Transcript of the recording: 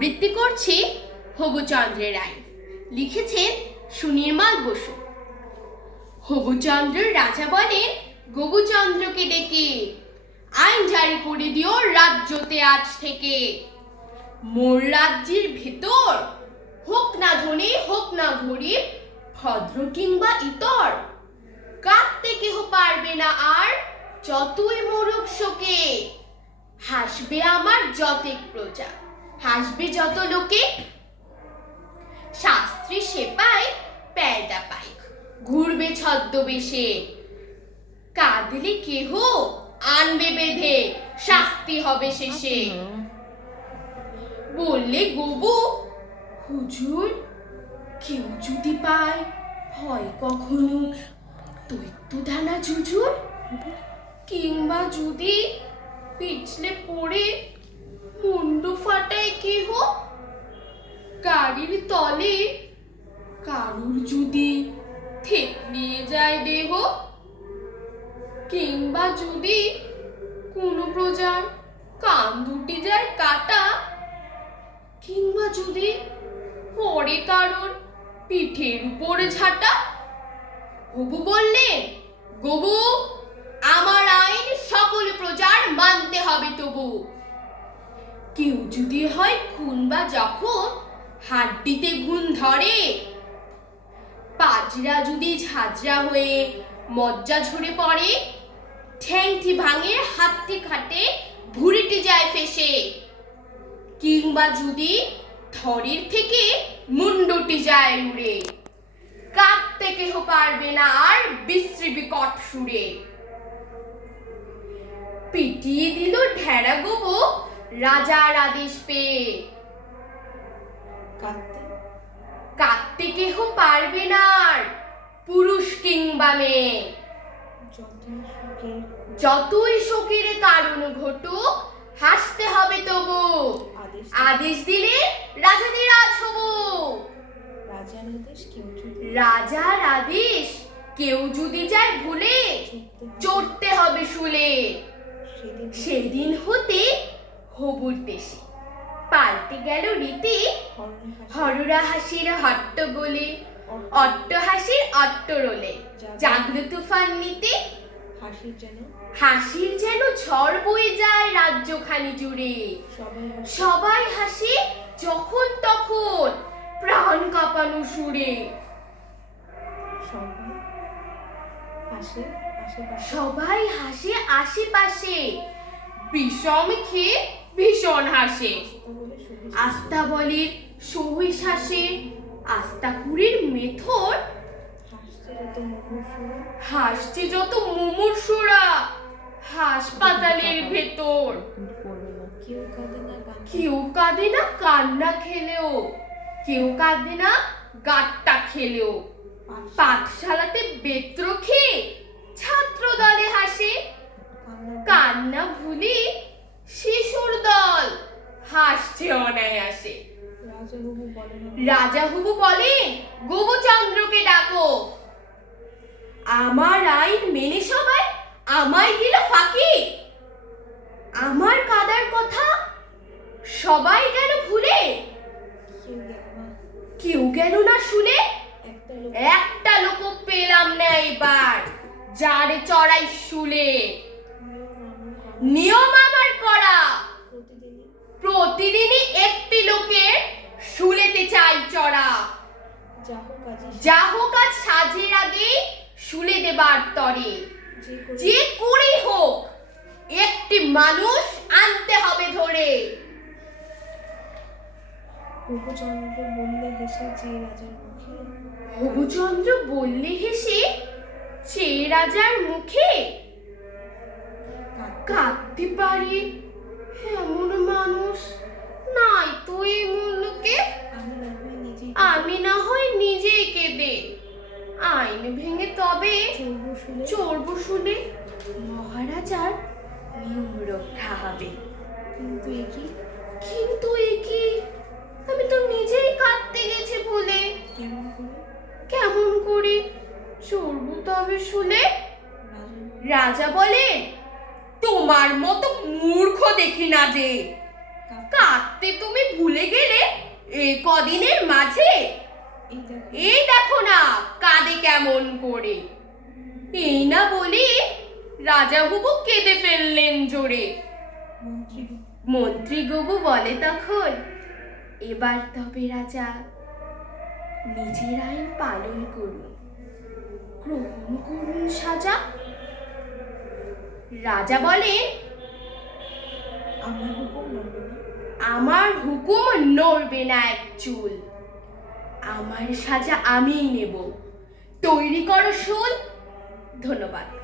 আবৃত্তি করছি হবুচন্দ্রের রায়। লিখেছেন সুনির্মল বসু। হবুচন্দ্রের রাজা বলেন গবুচন্দ্রকে ডেকে আইন জারি করে দিও রাজ্যতে আজ থেকে। মোর রাজ্যের ভেতর হোক না ধনী, হোক না গরিব, ভদ্র কিংবা ইতর, কাঁদতে কেহ পারবে না আর যতই মরুক শোকে, হাসবে আমার যতেক প্রজা। হাসবে যত লোকে। শাস্ত্রী সেপাই প্যায়দা পাইক ঘুরবে ছদ্মবেশে। কাঁদলে কেহ আনবে বেঁধে। শাস্তি হবে শেষে। বললে গবু, হুজুর, কেউ যদি পায় হয় কখনো? দৈত্য দানা জুজুর কিংবা যদি পিছলে পড়ে তলে কারুর যদি থেতলিয়ে যায় দেহ, কিংবা যদি কোনো প্রজার কান দুটি যায় কাটা, কিংবা যদি পরে কারোর পিঠের উপরে ঝাঁটা, হবু বললেন গবু, আমার আইন সকল প্রজার মানতে হবে তবু। কেউ যদি হয় খুন বা যখন হাড্ডিতে ঘুণ ধরে। পাজরা যদি ঝাঁঝরা হয়ে মজ্জা ঝরে পড়ে, ঠ্যাংটি ভাঙে হাতটি খাটে, ভুড়িটি যায় ফেসে। কিংবা যদি থরের থেকে মুন্ডটি যায় উড়ে কাঁদতে কেহ পারবে না আর বিশ্রী বিকট সুরে। পিটিয়ে দিল ঢেড়া গোবো রাজার আদেশ পেয়ে কাঁদতে কাঁদতে কেহ পারবে না আর পুরুষ কিংবা মেয়ে। যতই শোকের কারণ ঘটুক হাসতে হবে তবু। আদেশ দিলে। রাজাদের আজ হব। রাজার আদেশ কেউ যদি যায় ভুলে চড়তে হবে। শুলে। সেদিন হতে হবুর দেশে। পাল্টে গেল রীতি। হরুরা হাসির হট্ট গোলে অট্ট হাসির অট্ট রোলে। জাগলো তুফান নিতে। হাসির যেন ঝড় বয়ে যায় রাজ্যখানি জুড়ে। সবাই হাসি যখন তখন, প্রাণ কাঁপানো সুরে। সবাই হাসে আশেপাশে, বিষম খেয়ে ভীষণ হাসে। আস্তাবলের সহিস হাসে আস্তাকুড়ির মেথর? হাসছে যত মুমূর্ষুরা। হাসপাতালের ভেতর। কেউ কাঁদে না কান্না। খেলেও। কেউ কাঁদে না গাট্টা খেলেও। পাঠশালাতে বেত্র খেয়ে ছাত্র দলে হাসে কান্না ভুলে শিশুর দল। হাসছে অনায়াসে। রাজা বাবু বলে গোবচন্দ্রকে ডাকো। আমার আইন মেনে সবাই আমায় দিল ফাঁকি। আমার কাদার কথা সবাই গেল ভুলে। কেউ গেল না। শুনে। একটা লোক পেলাম না এবার যারে চড়াই শুলে। নিয়ম আমার করা। প্রতিদিনই একটি লোকের শুলেতে চাই চড়া। যা হোক কাজে আজ সাজের আগে শুলে দেবার তরে। যে করে। করেই হোক একটি মানুষ আনতে হবে ধরে। উপচন্দ্র বললে হেসে যে রাজার মুখে। হবুচন্দ্র বললে হেসে সে রাজার মুখে। কাঁদতে পারে মানুষ নাই তো এই মুল্লুকে আমি না হয় নিজেই কেঁদে আইন ভেঙে তবে চড়ব শুনে মহারাজার নিয়ম রক্ষা হবে। কিন্তু একই কিন্তু এ কি? আমি তো নিজেই কাঁদতে গেছি বলে। কেমন করে? চড়ব তবে শুনে রাজা বলে তোমার মতো মূর্খ দেখি না যে। কাঁদতে তুমি ভুলে গেলে এ কদিনের মাঝে? এই দেখো না, কাঁদে কেমন করে। এই না বলে রাজা হুবু কেঁদে ফেললেন জোরে। মন্ত্রী গবু বলে তখন, এবার তবে রাজা, নিজের আইন পালন করুন। গ্রহণ করুন সাজা। রাজা বলে, আমার হুকুম আমার হুকুম নড়বে না এক চুল। আমার সাজা আমিই নেব। তৈরি করো শুল। ধন্যবাদ।